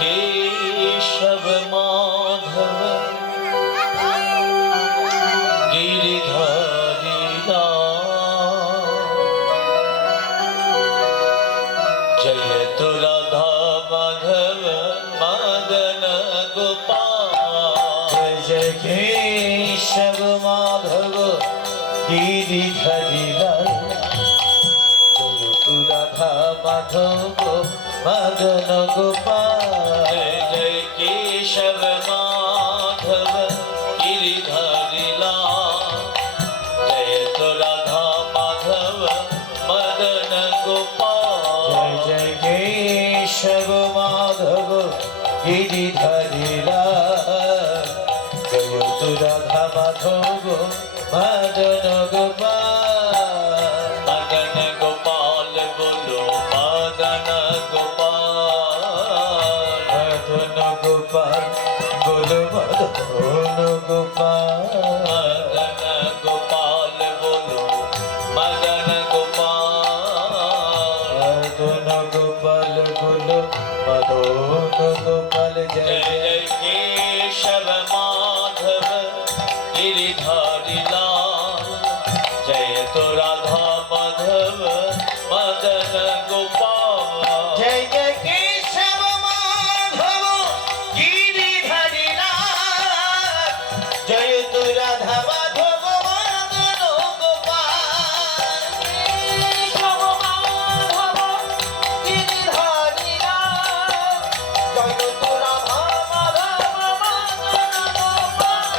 केशव माधव गिरिधारी जय तो राधा माधव मदन गोपाल जय केशव माधव गिरिधारी जय तो राधा माधव मदन गोपाल जय केशव माधव गिरिधारी जय तो राधा माधव मदन गोपाल जय केशव माधव गिरिधारी जय तो राधा माधव मदन गोपाल मदन गोपाल बोलो मदन गोपाल मदन गोपाल बोलो मदन गोपाल मदन गोपाल बोलो मदन गोपाल मदन गोपाल बोलो मदन गोपाल जय जय जय केशव माधव गिरिधारी जय तो राधा माधव मदन गोपाल जय जय केशव माधव गिरिधारी जय तो राधा माधव मदन गोपाल केशव माधव गिरिधारी जय तो राधा माधव मदन गोपाल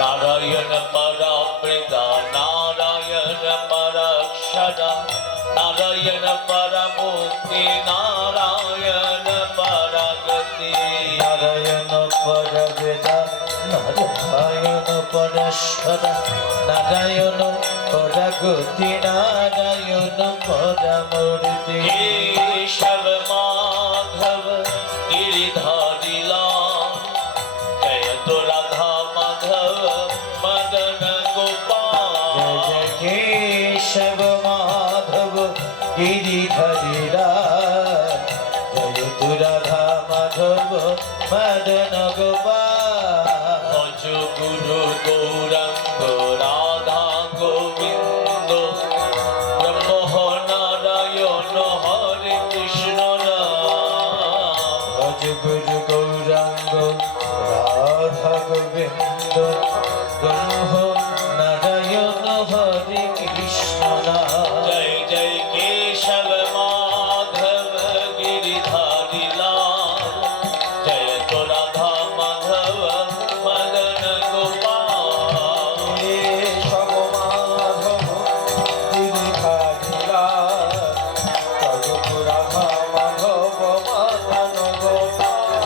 नारायण पराप्रेता नारायण पराक्षरा नारायण परमुक्ति नारायण परागति नारायण पर वेदा नारायण परश्वर नारायण परागति नारायण परमूर्ति केशव माधव गिरिधारी जय तो राधा माधव मदन गोपाल जय केशव माधव गिरिधारी जय तु राधा माधव मदन गोपाल भज गुरु गौरांग राधा गोविंद ब्रह्म नारायण हरे कृष्ण भज गुरु गौरांग राधा गोविंद ब्रह्म नारायण हरे कृष्ण जय जय केशव माधव गिरिधारी जय तो राधा माधव मदन गोपाल केशव माधव गिरिधारी जय तु राधा माधव मदन गोपाल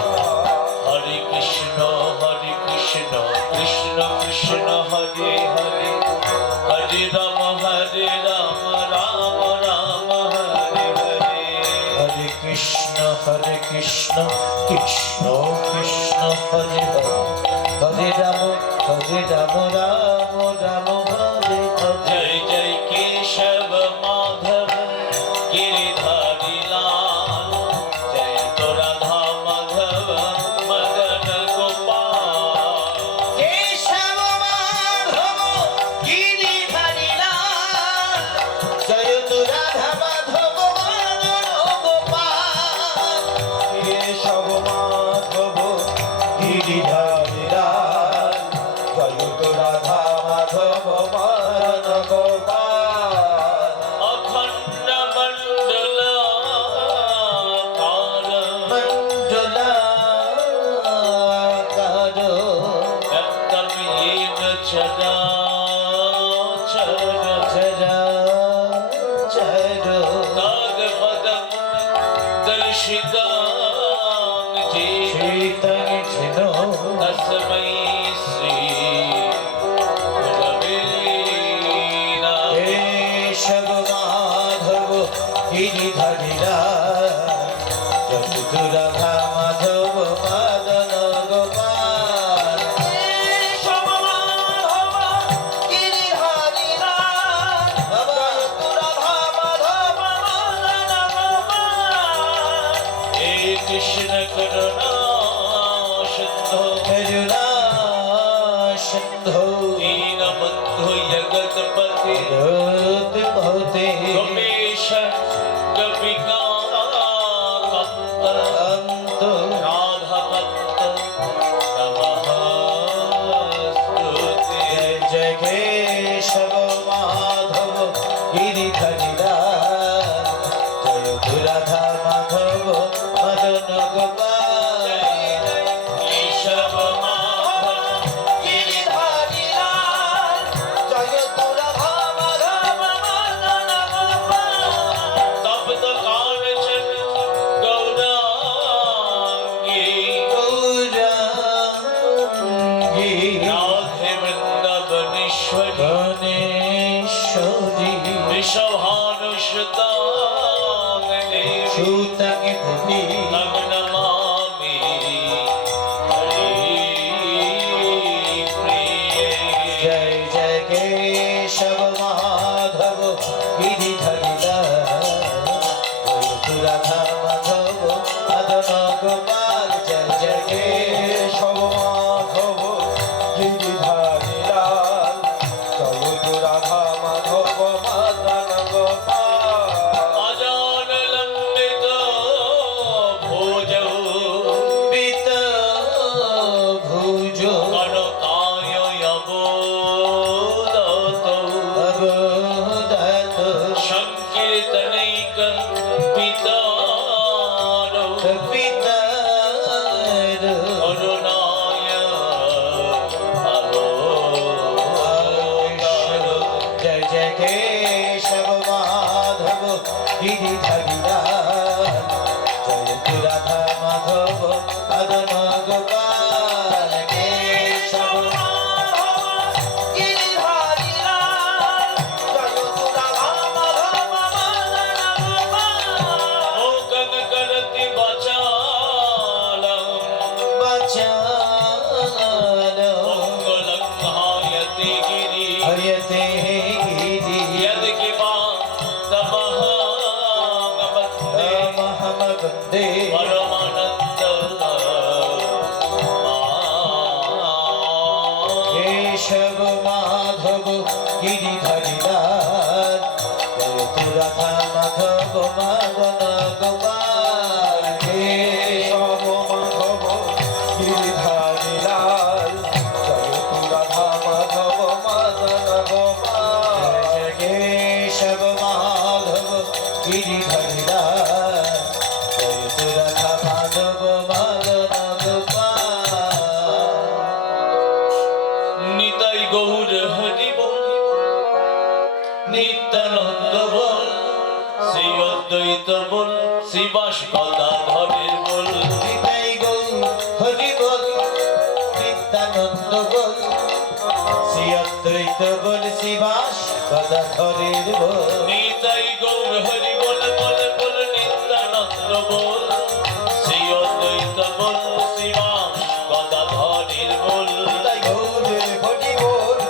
हरे कृष्ण कृष्ण कृष्ण हरे हरे हरे राम राम राम हरे हरे हरे कृष्ण कृष्ण कृष्ण हरे हरे हरे राम राम राम हरे हरे जय जय केशव माधव गिरिधारी जय तो राधा माधव मदन गोपाल केशव माधव गिरिधारी जय तु राधा माधव मदन गोपाल केशव माधव गिरिधारी जय तु राधा माधव मदन गोपाल अखंड मंडलाकार मंडलाकार व्यक्तं येन चराचर चराचर नागपदं दर्शितां शीतनिचिनो तस्मै श्री गुरवे नमः केशव माधव गिरिधारी जय तु राधा माधव मदन गोपाल केशव माधव गिरिधारी जय तु राधा माधव मदन गोपाल কৃষ্ণ করুণা সিন্ধু করুণা সিন্ধু দীনবন্ধু জগৎপতি জগৎপতে গোপীশ গোপিকাকান্ত অন্ত রাধাকান্ত নমস্তুতে। জয় কেশব মাধব গিরিধরিরা জয় রাধা মাধব মদন গোপাল কেশব মাধব গিরিধরিরা জয় রাধা মাধব মদন গোপাল তপ্ত কাঞ্চন গৌরাঙ্গী গৌরাঙ্গী রাধে বৃন্দাবনেশ্বরী গণেশ্বরী ঋষভানুসুতাং দেবী সুতং দেবী তং নমামি হরিপ্রিয়ে। জয় জয় কেশব মাধব গিরিধরিলা রাধা মাধব মদন গোপাল জয় জয় কেশব মাধব গিরিধরিলা জয় রাধা মাধব মদন গোপাল অজান লম্বিত ভোজৌ বিত ভুজ কনকায় অবোধত অবদত সংকীর্তনৈক পিতার পিতার করুণায় অবোধত। জয় জয় কেশব মাধব গিরিধরিলা জয় রাধা মাধব মদন গোপাল কেশব মাধব গিরিধরিলা জয় রাধা মাধব মদন গোপাল মোকং করতি বাচালং বচালো মঙ্গলং হায়তি গিরি হরিয়তে গিরি यद किवा तमः वन्दे মহামবন্দে परमानन्द কেশব মাধব গিরিধরিলা রাধা মাধব মদন গোপাল কেশব মাধব গিরিধরিলা রাধা মাধব মদন গোপাল কেশব মাধব গিরিধরিলা রাধা মাধব মদন গোপাল নিতাই গৌর হরি বল নিত্যানন্দ বল শ্রী অদ্বৈত বল শ্রীবাস গদাধরের বল নিতাই গৌর হরি বল নিত্যানন্দ বল শ্রী অদ্বৈত বল শিবাস গদাধরের বল নিতাই গৌর হরি বল বল বল নিত্যানন্দ বল শ্রী অদ্বৈত বল শ্রীবাস গদাধরের বল নিতাই গৌর হরি বল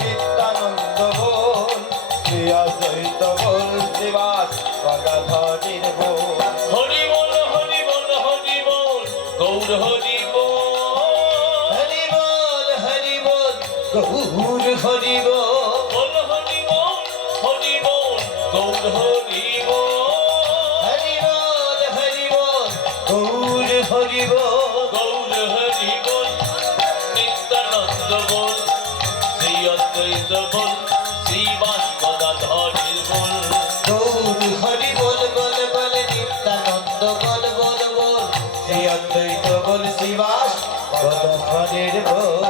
নিত্যানন্দ বল শ্রী অদ্বৈত বল শিবাস গদাধরের বল হরি বল হরি বল হরি বল গৌর হরি বল হরি বল হরি বল গৌর হরি বল বল হরি বল হরি বল গৌর হরি বল হরি বল হরি বল গৌর হরি বল গৌর হরি বল নিত্যানন্দ বল শ্রী অদ্বৈত বল শ্রীবাস গদাধরের বল গৌর হরি বল বল বল নিত্যানন্দ বল বল বল শ্রী অদ্বৈত বল শিবাস গদাধরের বল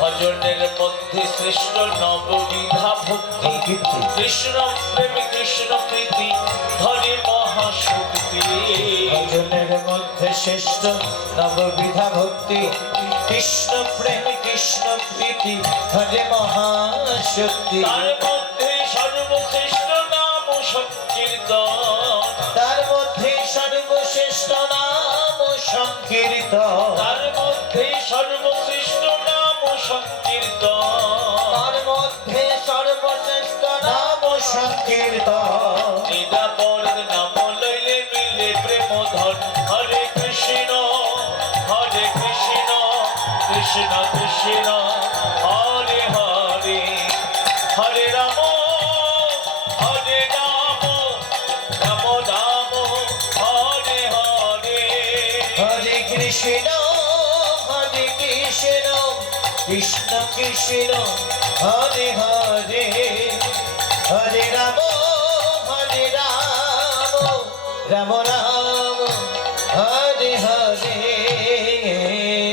ভজনের মধ্যে শ্রেষ্ঠ নববিধা ভক্তি কীর্তি কৃষ্ণ প্রেম কৃষ্ণ প্রীতি ধরে মহাশক্তি ভজনের মধ্যে শ্রেষ্ঠ নববিধা ভক্তি কৃষ্ণ প্রেম কৃষ্ণ প্রীতি হরে মহাশক্তি তার মধ্যে সর্বশ্রেষ্ঠ নাম সংকীর্তন তার মধ্যে সর্বশ্রেষ্ঠ নাম সংকীর্তন তার মধ্যে সর্বশ্রেষ্ঠ নাম সংকীর্তন তার মধ্যে সর্বশ্রেষ্ঠ নাম সংকীর্তন নিরাপদ নাম লইলে মিলে প্রেম ধন হরে কৃষ্ণ হরে কৃষ্ণ কৃষ্ণ কৃষ্ণ হরে হরে হরে রাম হরে রাম রাম রাম হরে হরে হরে কৃষ্ণ কৃষ্ণ কৃষ্ণ হরে হরে হরে রাম রাম রাম